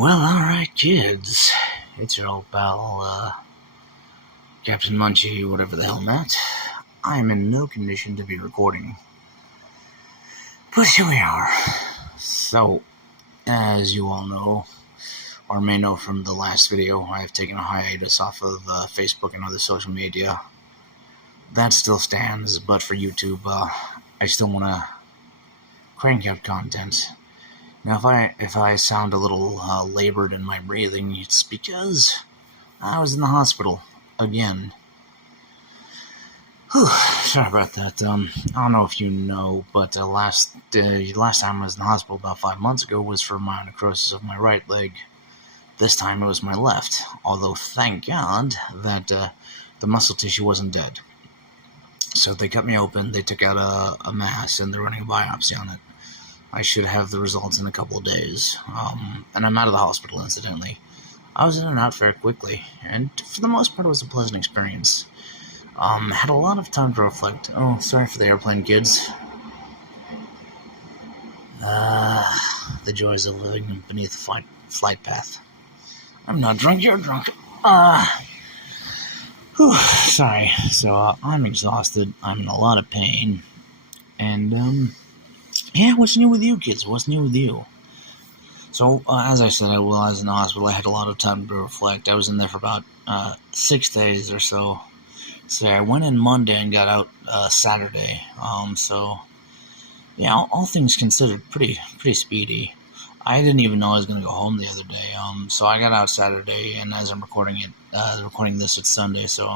Well, alright, kids. It's your old pal, Captain Munchie, whatever the hell not. I'm in no condition to be recording. But here we are. So, as you all know, or may know from the last video, I've taken a hiatus off of Facebook and other social media. That still stands, but for YouTube, I still want to crank out content. Now, if I sound a little labored in my breathing, it's because I was in the hospital again. Whew, sorry about that. I don't know if you know, but last time I was in the hospital about 5 months ago was for myonecrosis of my right leg. This time it was my left, although thank God that the muscle tissue wasn't dead. So they cut me open, they took out a mass, and they're running a biopsy on it. I should have the results in a couple of days, and I'm out of the hospital, incidentally. I was in and out very quickly, and for the most part it was a pleasant experience. Had a lot of time to reflect. Oh, sorry for the airplane, kids. The joys of living beneath the flight path. I'm not drunk, you're drunk. Sorry. So, I'm exhausted, I'm in a lot of pain, and, yeah, what's new with you, kids? What's new with you? So, as I said, while I was in the hospital, I had a lot of time to reflect. I was in there for about 6 days or so. So I went in Monday and got out Saturday. So, yeah, all things considered, pretty speedy. I didn't even know I was going to go home the other day. So I got out Saturday, and as I'm recording this, it's Sunday. So,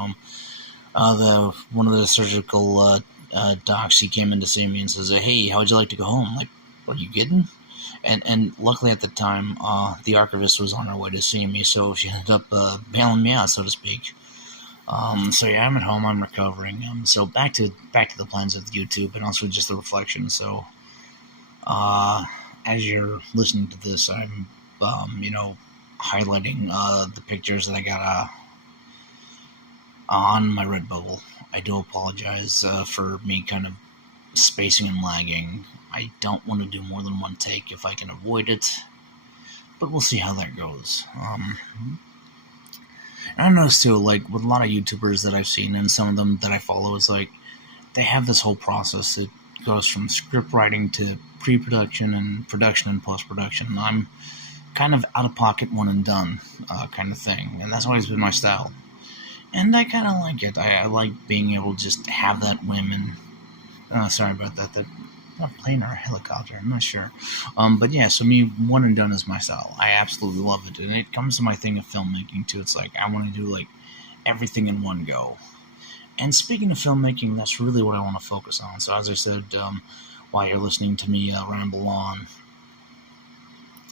one of the surgical docs, he came in to see me and says, "Hey, how would you like to go home?" I'm like, "Are you kidding?" And luckily at the time, the archivist was on her way to see me, so she ended up bailing me out, so to speak. So yeah, I'm at home, I'm recovering. So back to the plans of YouTube, and also just the reflection. So, as you're listening to this, I'm, highlighting the pictures that I got on my Redbubble. I do apologize for me kind of spacing and lagging. I don't want to do more than one take if I can avoid it, but we'll see how that goes. And I noticed too, like with a lot of YouTubers that I've seen, and some of them that I follow, it's like they have this whole process. It goes from script writing to pre-production and production and post-production. I'm kind of out of pocket, one and done kind of thing, and that's always been my style. And I kind of like it. I like being able to just have that whim and... sorry about that. That a plane or a helicopter, I'm not sure. But yeah, so me, one and done is my style. I absolutely love it. And it comes to my thing of filmmaking too. It's like, I want to do like everything in one go. And speaking of filmmaking, that's really what I want to focus on. So as I said, while you're listening to me ramble on,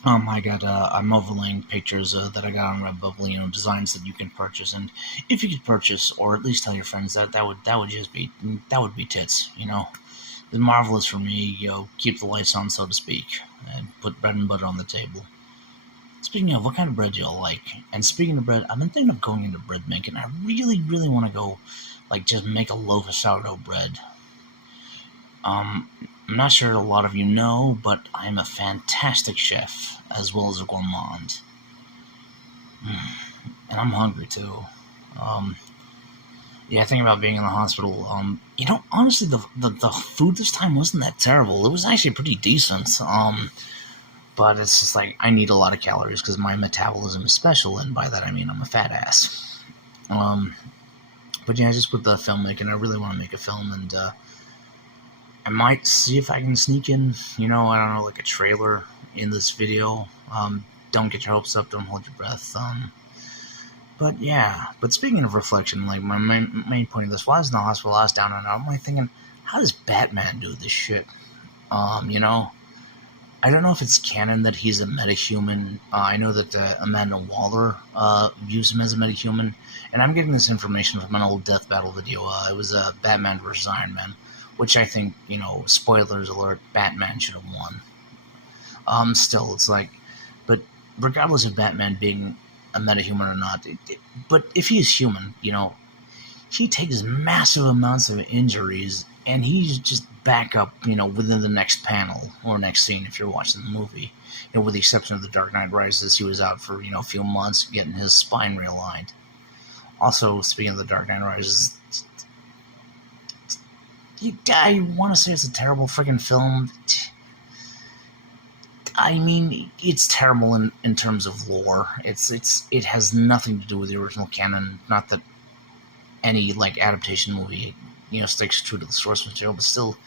I'm overlaying pictures that I got on Redbubble, designs that you can purchase, and if you could purchase, or at least tell your friends, that would be tits, The marvelous for me, keep the lights on, so to speak, and put bread and butter on the table. Speaking of, what kind of bread do y'all like? And speaking of bread, I've been thinking of going into bread making. I really, really want to go, just make a loaf of sourdough bread. I'm not sure a lot of you know, but I am a fantastic chef, as well as a gourmand. And I'm hungry, too. Yeah, thinking about being in the hospital, honestly, the food this time wasn't that terrible. It was actually pretty decent, but it's just like, I need a lot of calories, because my metabolism is special, and by that I mean I'm a fat ass. But yeah, just with the filmmaking, I really want to make a film, and, I might see if I can sneak in, like a trailer in this video. Don't get your hopes up, don't hold your breath. But yeah, speaking of reflection, like my main point of this, while I was in the hospital, I was down and out. I'm like thinking, how does Batman do this shit? I don't know if it's canon that he's a metahuman. I know that Amanda Waller views him as a metahuman, and I'm getting this information from an old Death Battle video. It was Batman versus Iron Man, which I think, spoilers alert, Batman should have won. Still, it's like, but regardless of Batman being a metahuman or not, but if he's human, he takes massive amounts of injuries, and he just back up, within the next panel or next scene if you're watching the movie. With the exception of The Dark Knight Rises, he was out for, a few months getting his spine realigned. Also, speaking of The Dark Knight Rises, I want to say it's a terrible freaking film. I mean, it's terrible in terms of lore. It has nothing to do with the original canon. Not that any adaptation movie sticks true to the source material, but still,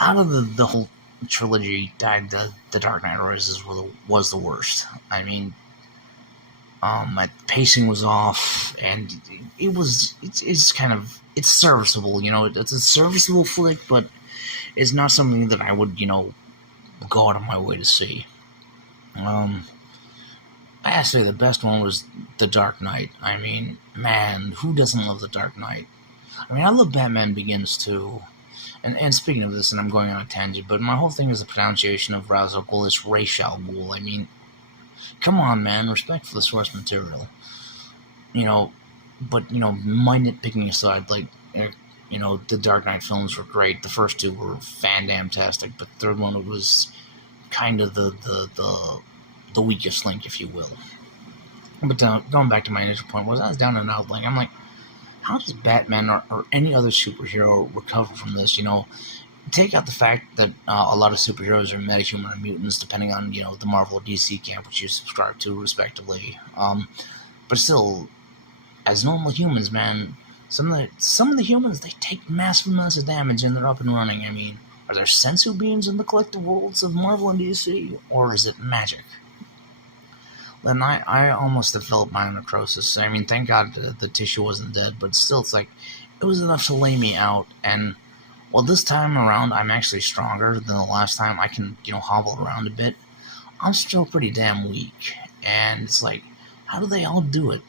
out of the whole trilogy, the Dark Knight Rises was the worst. I mean, my pacing was off, and it's serviceable. It's a serviceable flick, but it's not something that I would go out of my way to see. I have to say the best one was The Dark Knight. I mean, man, who doesn't love The Dark Knight? I mean, I love Batman Begins too. And speaking of this, and I'm going on a tangent, but my whole thing is the pronunciation of Ra's al Ghul is Ra's al Ghul. I mean, come on, man, respect for the source material. But my nitpicking aside, the Dark Knight films were great. The first two were fan-damn-tastic, but the third one was kind of the weakest link, if you will. But going back to my initial point, I was down and out. I'm like, how does Batman or any other superhero recover from this? Take out the fact that a lot of superheroes are metahuman or mutants, depending on the Marvel or DC camp, which you subscribe to, respectively. But still, as normal humans, man, some of the humans, they take massive amounts of damage and they're up and running. I mean, are there sensu beings in the collective worlds of Marvel and DC, or is it magic? Then I almost developed my own necrosis. I mean, thank God the tissue wasn't dead, but still, it's like, it was enough to lay me out. And, well, this time around, I'm actually stronger than the last time. I can, hobble around a bit. I'm still pretty damn weak. And it's like, how do they all do it?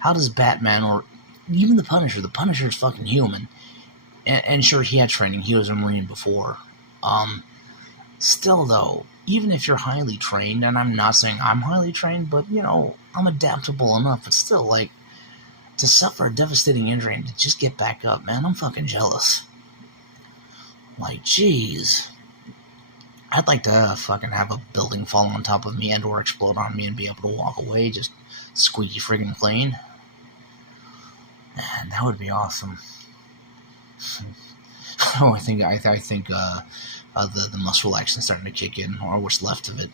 How does Batman, or even the Punisher's fucking human. And sure, he had training. He was a Marine before. Still, though, even if you're highly trained, and I'm not saying I'm highly trained, but, I'm adaptable enough, but still, to suffer a devastating injury and to just get back up, man, I'm fucking jealous. Jeez. I'd like to fucking have a building fall on top of me and or explode on me and be able to walk away just squeaky friggin' clean. Man, that would be awesome. I think the muscle action starting to kick in, or what's left of it.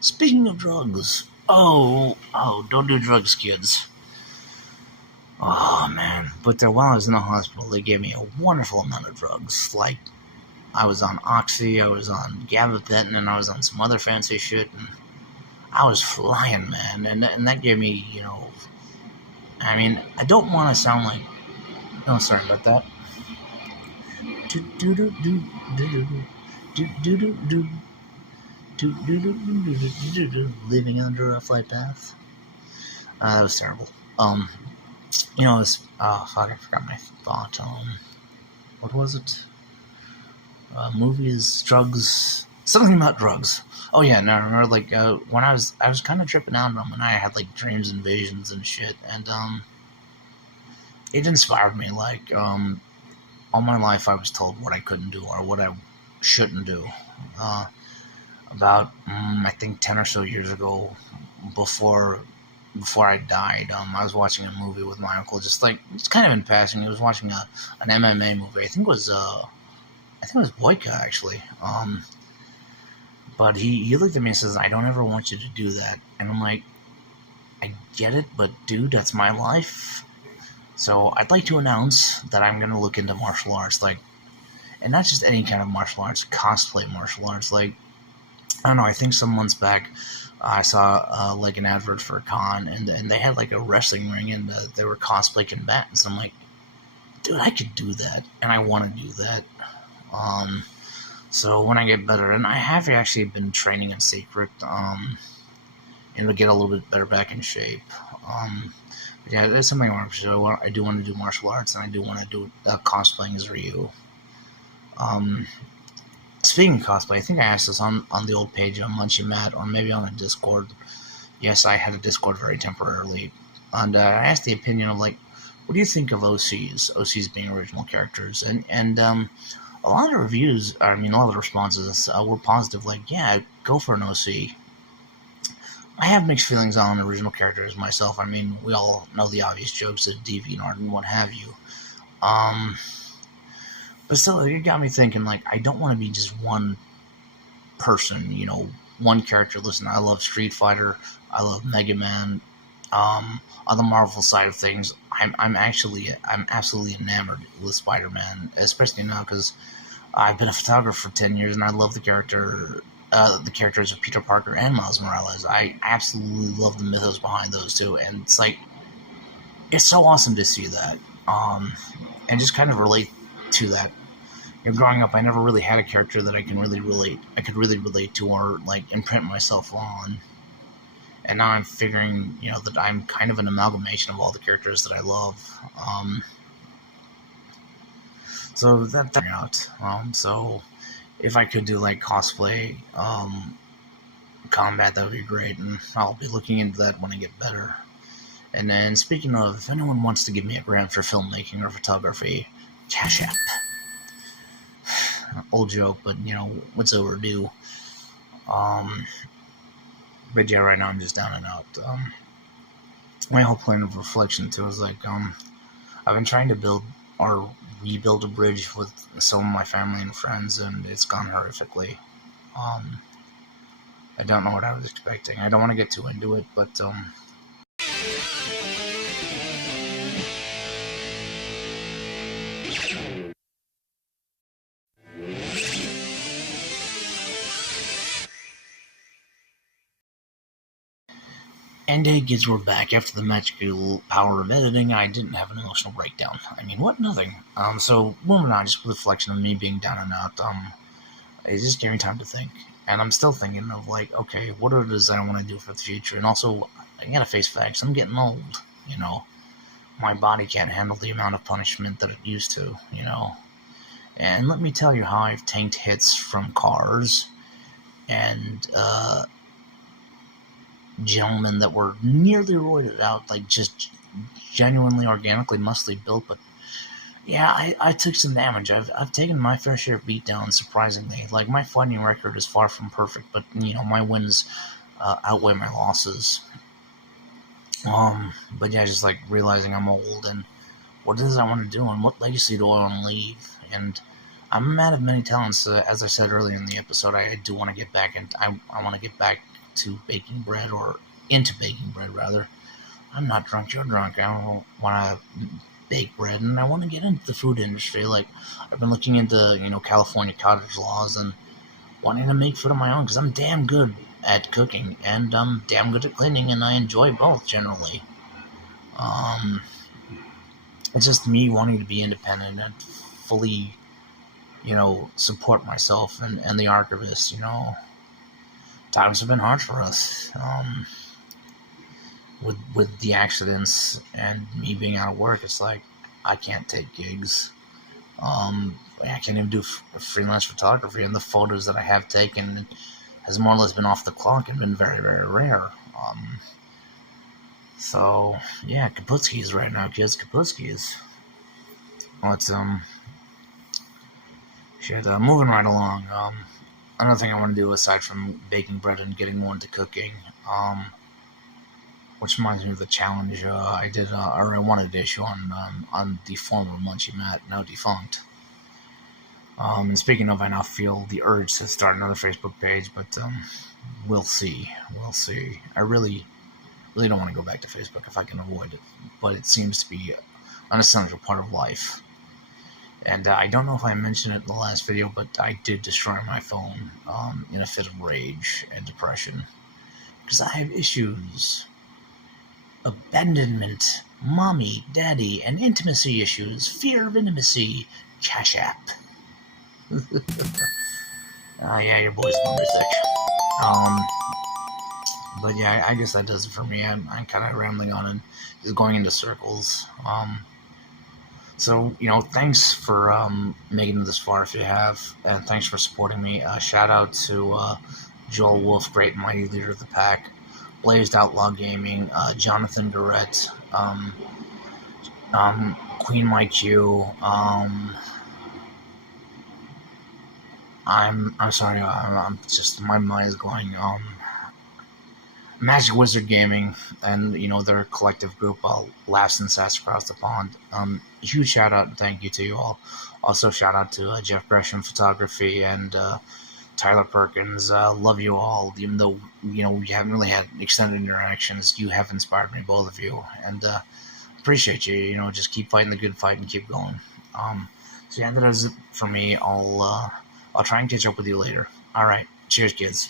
Speaking of drugs, don't do drugs, kids. Oh man! But while I was in the hospital, they gave me a wonderful amount of drugs. I was on Oxy, I was on gabapentin, and I was on some other fancy shit, and I was flying, man. And that gave me, I mean, I don't want to sound like. Oh, sorry about that. Living under a flight path. That was terrible. Fuck, I forgot my thought. What was it? Movies, drugs, something about drugs. Oh yeah, no, I remember when I was kind of tripping out on them, and I had dreams and visions and shit, and it inspired me. All my life I was told what I couldn't do or what I shouldn't do. About I think 10 or so years ago, before I died, I was watching a movie with my uncle, just kind of in passing. He was watching an MMA movie. I think it was Boyka, actually. But he looked at me and says, "I don't ever want you to do that." And I'm like, I get it, but dude, that's my life. So I'd like to announce that I'm going to look into martial arts, and not just any kind of martial arts, cosplay martial arts. I don't know, I think some months back, I saw an advert for a con, and they had a wrestling ring, and they were cosplay combatants. I'm like, dude, I could do that, and I want to do that. So when I get better, and I have actually been training in secret, to get a little bit better back in shape. Yeah, that's something I want to show. I do want to do martial arts, and I do want to do cosplaying as Ryu. Speaking of cosplay, I think I asked this on the old page on Munchie Matt, or maybe on a Discord. Yes, I had a Discord very temporarily. And I asked the opinion of, what do you think of OCs? OCs being original characters. And a lot of the reviews, I mean, a lot of the responses were positive. Like, yeah, go for an OC. I have mixed feelings on original characters myself. I mean, we all know the obvious jokes of DeviantArt and what have you. But still, it got me thinking, like, I don't want to be just one person, one character. Listen, I love Street Fighter, I love Mega Man. On the Marvel side of things, I'm absolutely enamored with Spider-Man, especially now because I've been a photographer for 10 years and I love the characters of Peter Parker and Miles Morales. I absolutely love the mythos behind those two, and it's so awesome to see that, and just kind of relate to that. Growing up, I never really had a character that I could really relate to or like imprint myself on. And now I'm figuring, that I'm kind of an amalgamation of all the characters that I love. So that turned out. So if I could do like cosplay, combat, that would be great, and I'll be looking into that when I get better. And then, speaking of, if anyone wants to give me a grant for filmmaking or photography, Cash App. Old joke, but what's overdue. But yeah, right now I'm just down and out. My whole plan of reflection too is like, I've been trying to build or rebuild a bridge with some of my family and friends, and it's gone horrifically. I don't know what I was expecting. I don't want to get too into it, but And hey kids, we're back. After the magical power of editing, I didn't have an emotional breakdown. I mean, what? Nothing. So moving on, just reflection of me being down and out. It just gave me time to think. And I'm still thinking of like, okay, what are it is I want to do for the future? And also, I gotta face facts, I'm getting old, My body can't handle the amount of punishment that it used to, And let me tell you how I've tanked hits from cars and, gentlemen that were nearly roided out, like just genuinely organically muscly built, but yeah, I took some damage. I've taken my fair share of beatdowns, surprisingly. Like, my fighting record is far from perfect, but my wins outweigh my losses. But yeah, just like realizing I'm old and what it is I want to do and what legacy do I want to leave. And I'm a man of many talents. As I said earlier in the episode, I do want to get back, and I want to get back to baking bread, or into baking bread rather. I'm not drunk, you're drunk. I don't want to bake bread, and I want to get into the food industry. Like, I've been looking into California cottage laws and wanting to make food of my own, because I'm damn good at cooking and I'm damn good at cleaning, and I enjoy both generally. It's just me wanting to be independent and fully support myself and the archivist. Times have been hard for us, with the accidents and me being out of work. It's like I can't take gigs. I can't even do freelance photography, and the photos that I have taken has more or less been off the clock and been very, very rare. So yeah, Kaputskis right now, kids. Kaputskis. Let's moving right along. Another thing I want to do aside from baking bread and getting more into cooking, which reminds me of the challenge I did, or I wanted to issue on the former Munchie Matt, now defunct. And speaking of, I now feel the urge to start another Facebook page, but we'll see. I really don't want to go back to Facebook if I can avoid it, but it seems to be an essential part of life. And I don't know if I mentioned it in the last video, but I did destroy my phone in a fit of rage and depression. Because I have issues. Abandonment, mommy, daddy, and intimacy issues. Fear of intimacy. Cash App. Yeah, your boy's number's but yeah, I guess that does it for me. I'm kind of rambling on and just going into circles. So, thanks for making it this far if you have, and thanks for supporting me. Shout out to Joel Wolf, great and mighty leader of the pack, Blazed Outlaw Gaming, Jonathan Garrett, Queen Mike Q, I'm sorry. I'm just my mind is going. Magic Wizard Gaming and their collective group laughs and sass across the pond. Huge shout out and thank you to you all. Also shout out to Jeff Gresham Photography and Tyler Perkins. Love you all, even though we haven't really had extended interactions. You have inspired me, both of you, and appreciate you. Just keep fighting the good fight and keep going. So yeah, that does it for me. I'll try and catch up with you later. All right, cheers, kids.